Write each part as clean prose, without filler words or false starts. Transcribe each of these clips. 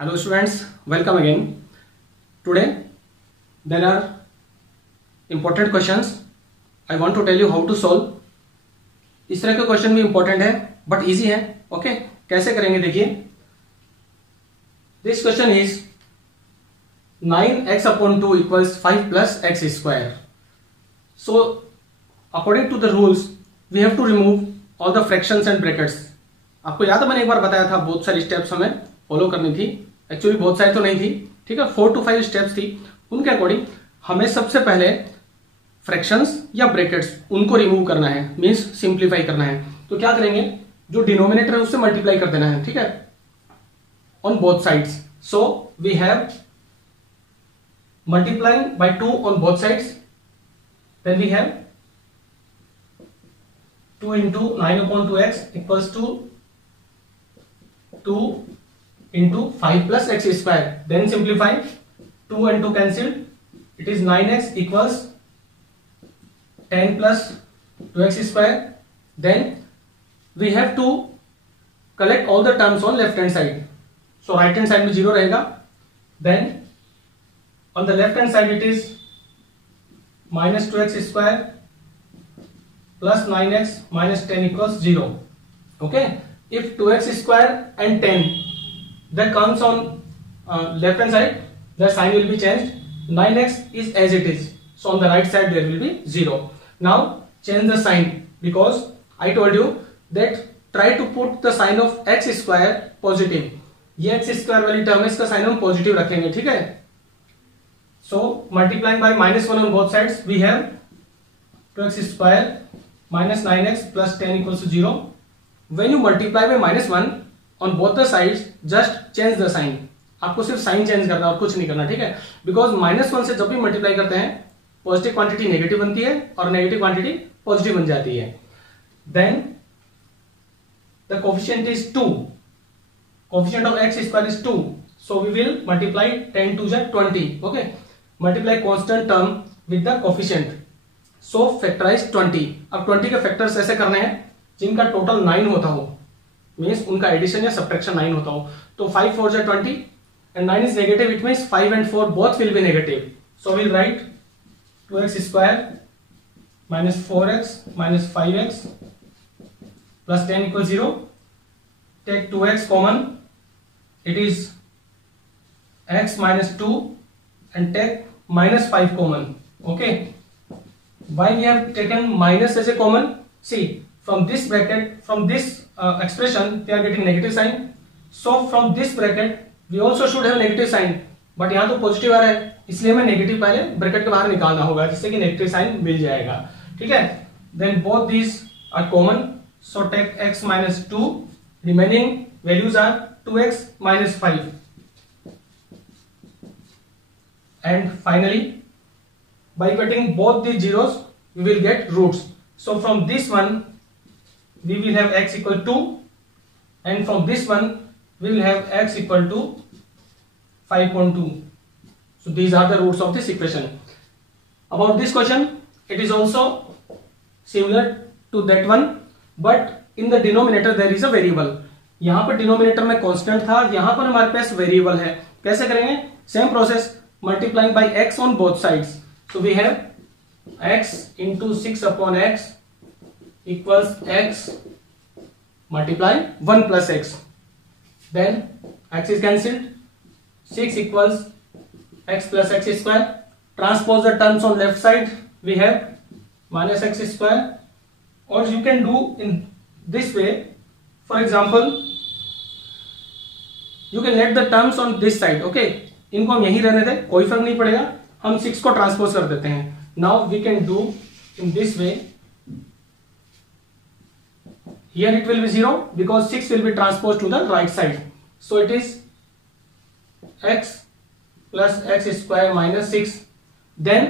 Hello students, welcome again. Today there are important questions. I want to tell you how to solve. इस तरह के question भी important है but easy है. Okay कैसे करेंगे देखिए. This question is 9x/2 equals 5 plus x square. So according to the rules we have to remove all the fractions and brackets. आपको याद है मैंने एक बार बताया था बहुत सारी स्टेप्स हमें फॉलो करनी थी. एक्चुअली बहुत सारी तो नहीं थी, ठीक है, 4 to 5 स्टेप्स थी. उनके अकॉर्डिंग हमें सबसे पहले फ्रैक्शंस या ब्रैकेट्स उनको रिमूव करना है, मींस सिंप्लीफाई करना है. तो क्या करेंगे, जो डिनोमिनेटर है उससे मल्टीप्लाई कर देना है, ठीक है, on both sides. So we have multiplying by 2 on both sides, then we have 2 into 9/2x equals to 2 into 5 plus x square. Then simplify, 2 and 2 cancelled, it is 9x equals 10 plus 2x square. Then we have to collect all the terms on left hand side. So right hand side में 0 रहेगा. Then on the left hand side it is minus 2x square plus 9x minus 10 equals 0. Okay, if 2x square and 10 that comes on left hand side, the sign will be changed. 9x is as it is, so on the right side there will be 0. Now change the sign, because I told you that try to put the sign of x square positive. ये x square वाली term है, इसका sign हम positive रखेंगे, ठीक है. So multiplying by -1 on both sides, we have 2x square minus 9x plus 10 equals to 0. When you multiply by -1 on both the sides, just change the sign. आपको सिर्फ sign change करना और कुछ नहीं करना, ठीक है. बिकॉज -1 से जब भी मल्टीप्लाई करते हैं पॉजिटिव क्वांटिटी नेगेटिव बनती है और नेगेटिव क्वांटिटी पॉजिटिव बन जाती है. Then the coefficient is 2. Coefficient of x square is 2, so we will multiply 10 to 20. Okay, multiply constant term with the coefficient, so factorise 20. अब 20 के फैक्टर्स ऐसे करने हैं जिनका टोटल 9 होता हो, मीन्स उनका एडिशन या सब्ट्रैक्शन 9 होता हो. तो 5 4 जा 20 and 9 is negative, it means 5 and 4 both will be negative. So we'll write 2x square minus 4x minus 5x plus 10 equals 0. Take 2x common, it is x minus 2, and take minus 5 common. Okay, why we have taken minus as a common? See, from this bracket, from this expression they are getting negative sign, so from this bracket we also should have negative sign, but यहाँ तो positive आ रहा है इसलिए हमें negative पहले bracket के बाहर निकालना होगा जिससे कि नेगेटिव साइन मिल जाएगा, ठीक है. Then both these are common, so take x minus 2, remaining values are 2x minus 5, and finally by getting both these zeros we will get roots. So from this one we will have x equal to 2, and from this one we will have x equal to 5.2. So these are the roots of this equation. About this question, it is also similar to that one, but in the denominator there is a variable. यहाँ पर denominator में constant था, यहाँ पर हमारे पास variable है. कैसे करेंगे, same process, multiplying by x on both sides. So we have x into 6/x equals x multiply 1 plus x. Then x is cancelled, 6 equals x plus x square. Transpose the terms on left side, we have minus x square, or you can do in this way. For example, you can let the terms on this side. Okay, इनको हम यहीं रहने दें, कोई फर्क नहीं पड़ेगा, हम 6 को ट्रांसपोज कर देते हैं. Now we can do in this way. Here it will be 0 because 6 will be transposed to the right side. So it is x plus x square minus 6. Then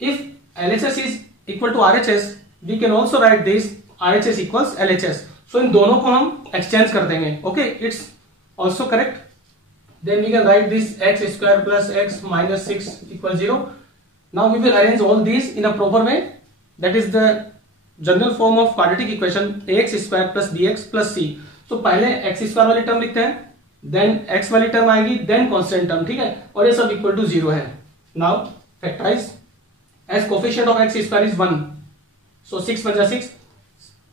if LHS is equal to RHS, we can also write this RHS equals LHS. So इन दोनों को हम exchange कर देंगे. Okay, it's also correct. Then we can write this x square plus x minus 6 equals 0. Now we will arrange all these in a proper way. That is the general form of quadratic equation ax square plus bx plus c. तो पहले x square वाली term लिखते हैं, then x वाली term आएगी, then constant term, ठीक है, और ये सब इक्वल टू 0 है. Now factorise as coefficient of x square is 1, so 6 1 जा 6.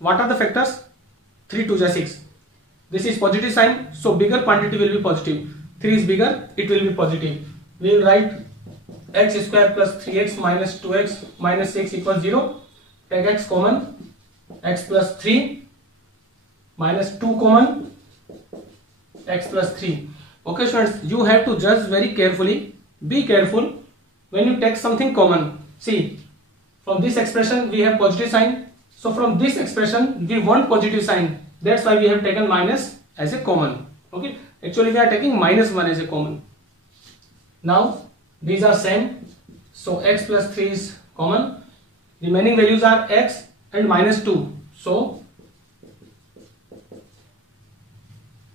What are the factors? 3 2 जा 6. This is positive sign, so bigger quantity will be positive. 3 is bigger, it will be positive. We will write x square plus 3x minus 2x minus 6 equals 0. Take x common, x plus 3 minus 2 common, x plus 3. Okay students, you have to judge very carefully. Be careful when you take something common. See, from this expression we have positive sign, so from this expression we want positive sign, that's why we have taken minus as a common. Okay, actually we are taking minus 1 as a common. Now these are same, so x plus 3 is common, remaining values are x and minus 2, so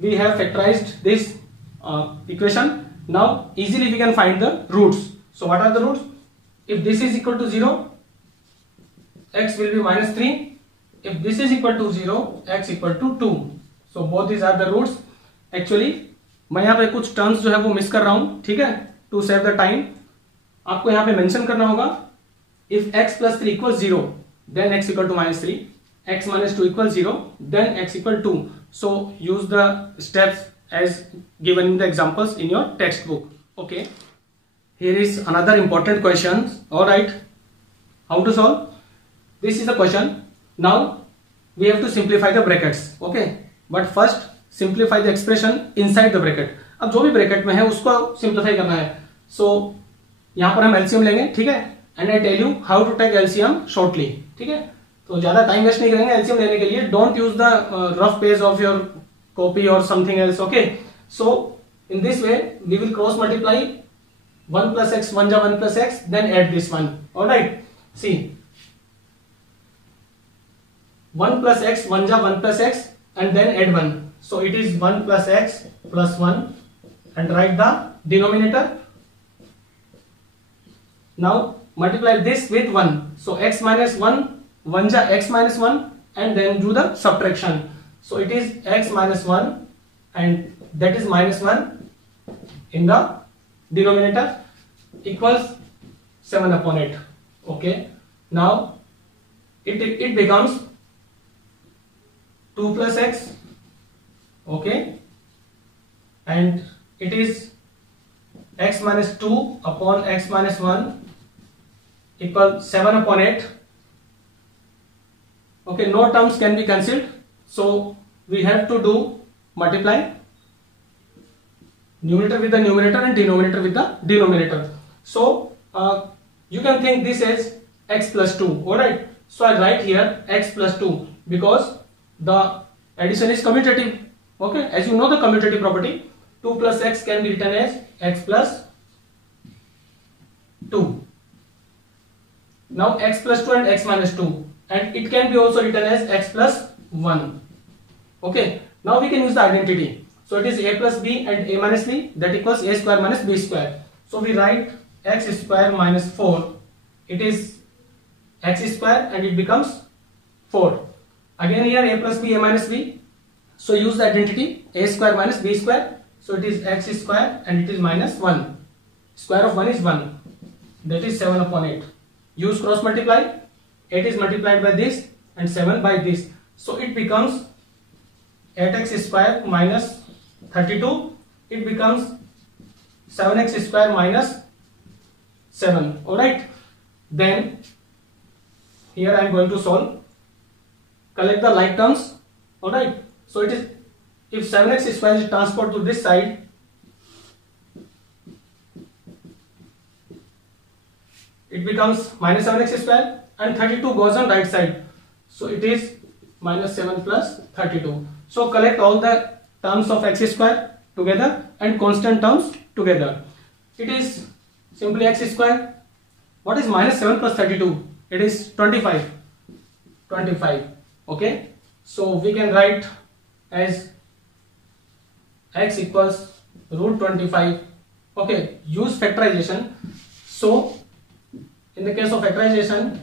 we have factorized this equation. Now easily we can find the roots. So what are the roots? If this is equal to 0, x will be minus 3. If this is equal to 0, x equal to 2. So both these are the roots. Actually मैं यहाँ पे कुछ terms जो है वो miss कर रहा हूँ, ठीक है, टू सेव द टाइम. आपको यहाँ पे मेंशन करना होगा if x plus 3 equals 0, then x equal to minus 3. X minus 2 equals 0, then x equal 2. So use the steps as given in the examples in your textbook. Okay. Here is another important question. All right, how to solve? This is the question. Now we have to simplify the brackets. Okay, but first simplify the expression inside the bracket. अब जो भी bracket में है उसको simplify करना है. सो यहाँ पर हम एलसीएम लेंगे, ठीक है, and I tell you how to take LCM shortly. ठीक है, तो ज्यादा टाइम वेस्ट नहीं करेंगे एलसीएम लेने के लिए. Don't use the rough page of your copy और something else. Okay, so in this way we will cross multiply 1 plus x 1 ja 1 plus x, then add this one. All right, see, 1 plus x 1 ja 1 plus x and then add 1, so it is 1 plus x plus 1, and write the denominator. Now multiply this with 1, so x minus 1 1 ja x minus 1, and then do the subtraction, so it is x minus 1 and that is minus 1 in the denominator equals 7 upon 8. Okay, now it becomes 2 plus x. Okay, and it is x minus 2 upon x minus 1 equals 7 upon 8. Okay, no terms can be cancelled, so we have to do multiply numerator with the numerator and denominator with the denominator. So you can think this as x plus 2. Alright, so I write here x plus 2 because the addition is commutative. Okay, as you know the commutative property, 2 plus x can be written as x plus 2. Now x plus 2 and x minus 2, and it can be also written as x plus 1. Okay, now we can use the identity. So it is a plus b and a minus b, that equals a square minus b square. So we write x square minus 4. It is x square and it becomes 4. Again here a plus b, a minus b. So use the identity a square minus b square. So it is x square and it is minus 1. Square of 1 is 1. That is 7 upon 8. Use cross multiply. 8 is multiplied by this and 7 by this. So it becomes 8x square minus 32, it becomes 7x square minus 7. Alright, then here I am going to solve. Collect the like terms. Alright, so it is, if 7x square is transferred to this side, it becomes minus 7x square, and 32 goes on right side, so it is minus 7 plus 32. So collect all the terms of x square together and constant terms together. It is simply x square. What is minus 7 plus 32? It is 25. 25. Okay, so we can write as x equals root 25. Okay, use factorization. So in the case of factorization,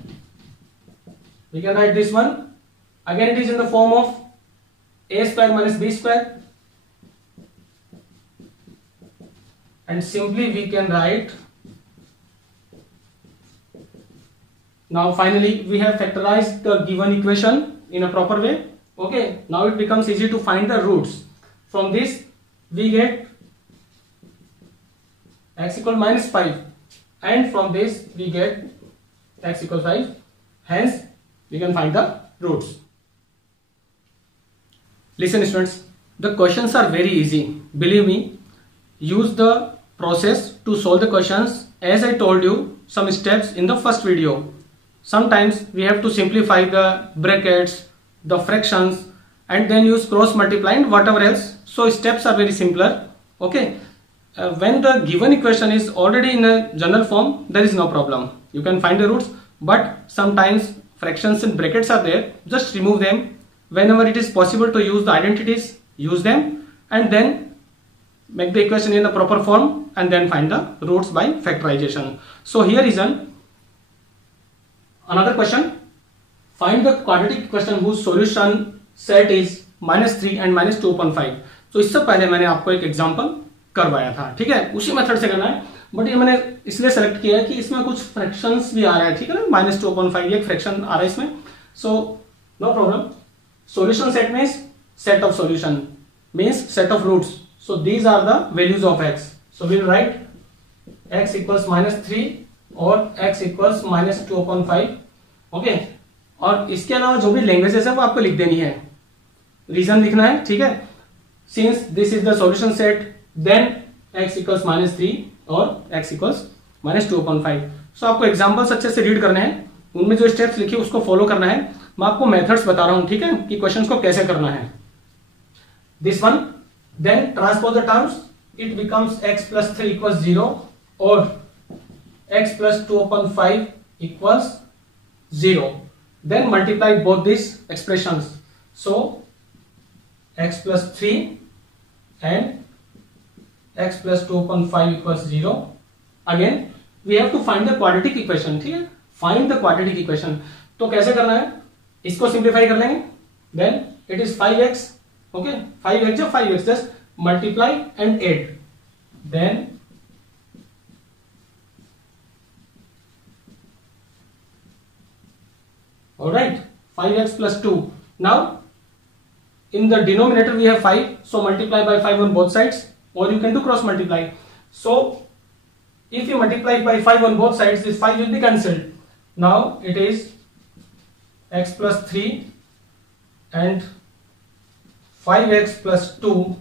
we can write this one. Again it is in the form of a square minus b square and simply we can write. Now finally we have factorized the given equation in a proper way. Okay, now it becomes easy to find the roots. From this we get x equal minus 5, and from this we get x equals 5. Hence we can find the roots. Listen students, the questions are very easy. Believe me, use the process to solve the questions as I told you some steps in the first video. Sometimes we have to simplify the brackets, the fractions, and then use cross multiply and whatever else. So steps are very simpler. Okay. When the given equation is already in a general form, there is no problem. You can find the roots, but sometimes fractions and brackets are there. Just remove them. Whenever it is possible to use the identities, use them, and then make the equation in the proper form and then find the roots by factorization. So here is another question. Find the quadratic equation whose solution set is -3 and -2/5. तो इससे पहले मैंने आपको एक example करवाया था, ठीक है, उसी मेथड से करना है, बट ये मैंने इसलिए सेलेक्ट किया है कि इसमें कुछ फ्रैक्शंस भी आ रहा है, ठीक है ना, -2/5 एक फ्रैक्शन आ रहा है इसमें. So no problem. Solution set means set of solution, means set of roots. So these are the values of x. So we'll write x equals -3 और x equals -2/5. ओके, और इसके अलावा जो भी लैंग्वेजेस है वो आपको लिख देनी है, रीजन लिखना है, ठीक है. Since this is the solution set, then x equals -3 और x equals -2/5. So आपको एग्जाम्पल्स अच्छे से रीड करने हैं, उनमें जो स्टेप्स लिखे उसको फॉलो करना है. मैं आपको मेथड्स बता रहा हूं, ठीक है, कि क्वेश्चंस को कैसे करना है. This one, then transpose the terms, it becomes x plus 3 equals 0 और x plus 2/5 equals 0. Then multiply both these expressions. So x plus 3 and x plus 2/5 equals 0. Again we have to find the quadratic equation, ठीक है, find the quadratic equation. तो कैसे करना है, इसको simplify कर लेंगे. Then it is 5x. Okay, 5x या 5x, just multiply and add. Then alright, 5x plus 2. Now in the denominator we have 5, so multiply by 5 on both sides, or you can do cross multiply. So if you multiply by 5 on both sides, this 5 will be cancelled. Now it is x plus 3 and 5x plus 2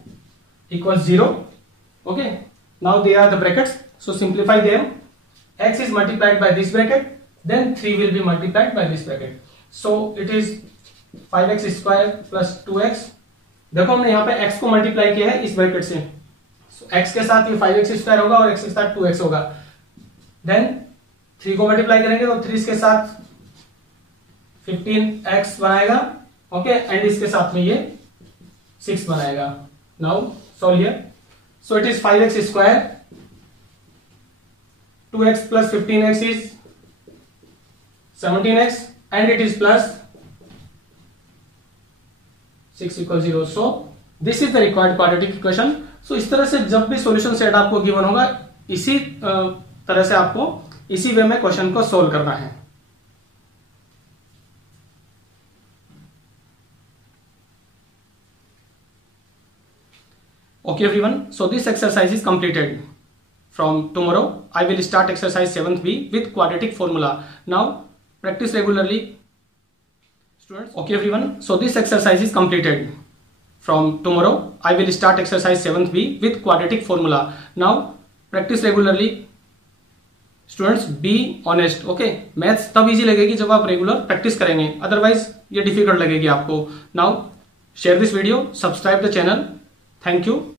equals 0. Okay, now they are the brackets, so simplify them. X is multiplied by this bracket, then 3 will be multiplied by this bracket. So it is 5x square plus 2x. देखो हमने यहाँ पे x को multiply किया है इस bracket से, so x के साथ ये 5x स्क्वायर होगा और x के साथ 2x होगा. देन 3 को मल्टीप्लाई करेंगे तो 3 के साथ 15x बनाएगा. ओके, एंड इसके साथ में ये 6 बनाएगा. Now solve here. So it is 5x square, 2x plus 15x is 17x, and it is plus 6 equals 0. So this is the required quadratic equation. So इस तरह से जब भी सॉल्यूशन सेट आपको गिवन होगा, इसी तरह से आपको इसी वे में क्वेश्चन को सोल्व करना है. Okay everyone, so this exercise is completed. From tomorrow I will start exercise 7th B with quadratic formula. Now practice regularly students. Okay everyone, so this exercise is completed. From tomorrow I will start exercise 7th B with quadratic formula. Now practice regularly students. Be honest. Okay, maths तब easy लगेगी जब आप regular practice करेंगे, otherwise ये difficult लगेगी आपको. Now share this video, subscribe the channel. Thank you.